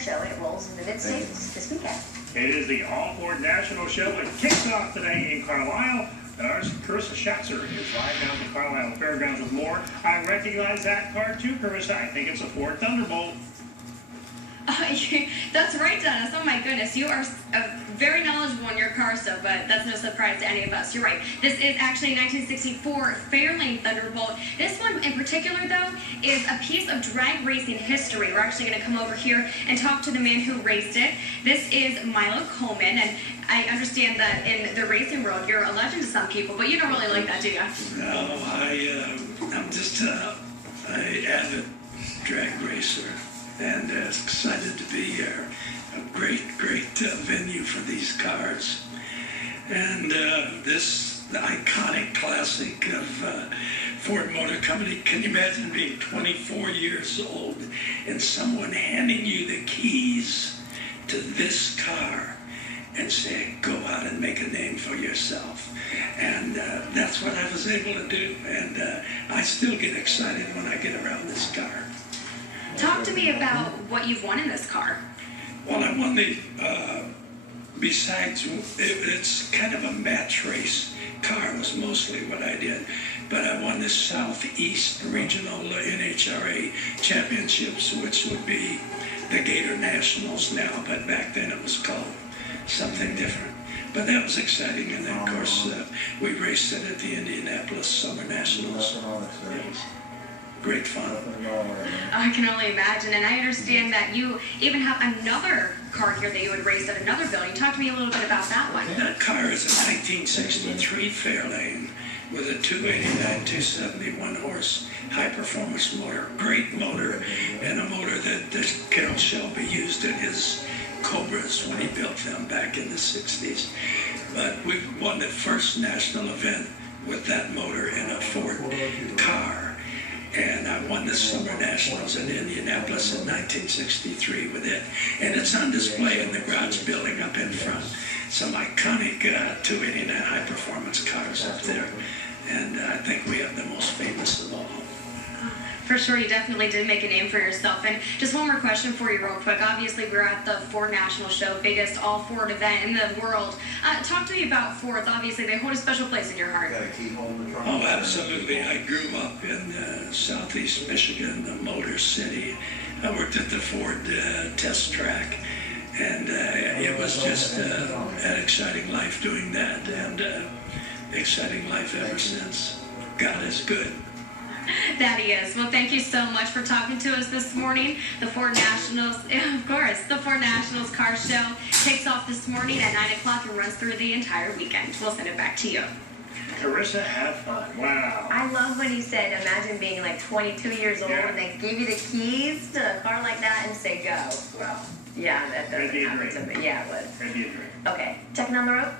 Show, and it rolls into mid-states this weekend. It is the All Ford National Show. It kicks off today in Carlisle. Our Carissa Schatzer is live down at the Carlisle Fairgrounds with more. I recognize that car too, Carissa. I think it's a Ford Thunderbolt. That's right, Dennis. Oh my goodness, you are very knowledgeable in your car stuff, but that's no surprise to any of us. You're right. This is actually a 1964 Fairlane Thunderbolt. This one in particular, though, is a piece of drag racing history. We're actually going to come over here and talk to the man who raced it. This is Milo Coleman, and I understand that in the racing world, you're a legend to some people, but you don't really like that, do you? No, I'm just an avid drag racer. And excited to be here. A great venue for these cars. And this iconic classic of Ford Motor Company. Can you imagine being 24 years old and someone handing you the keys to this car and saying, go out and make a name for yourself? And that's what I was able to do. And I still get excited when I get around this car. Talk to me about what you've won in this car. Well, I won the, besides, it's kind of a match race car was mostly what I did. But I won the Southeast Regional NHRA Championships, which would be the Gator Nationals now, but back then it was called something different. But that was exciting, and then, of course, we raced it at the Indianapolis Summer Nationals. It was great fun. I can only imagine, and I understand that you even have another car here that you would race at another building. Talk to me a little bit about that one. That car is a 1963 Fairlane with a 289, 271 horse high-performance motor. Great motor, and a motor that Carroll Shelby used in his Cobras when he built them back in the 60s. But we won the first national event with that motor in a Ford car. And I won the Summer Nationals in Indianapolis in 1963 with it. And it's on display in the garage building up in front. Some iconic 289 high-performance cars up there. And I think we have the most famous of all. For sure, you definitely did make a name for yourself. And just one more question for you real quick. Obviously, we're at the Ford National Show, biggest all-Ford event in the world. Talk to me about Fords. Obviously, they hold a special place in your heart. Oh, absolutely. I grew up in southeast Michigan, the Motor City. I worked at the Ford test track. And it was just an exciting life doing that. And exciting life ever since. God is good. That he is. Well, thank you so much for talking to us this morning. The Ford Nationals, of course, the Ford Nationals car show kicks off this morning at 9 o'clock and runs through the entire weekend. We'll send it back to you. Carissa, have fun. Wow. I love when he said, imagine being like 22 years old and they give you the keys to a car like that and say go. Wow. Yeah, that doesn't happen to me. Yeah, it would. That'd be a dream. Okay, checking on the road.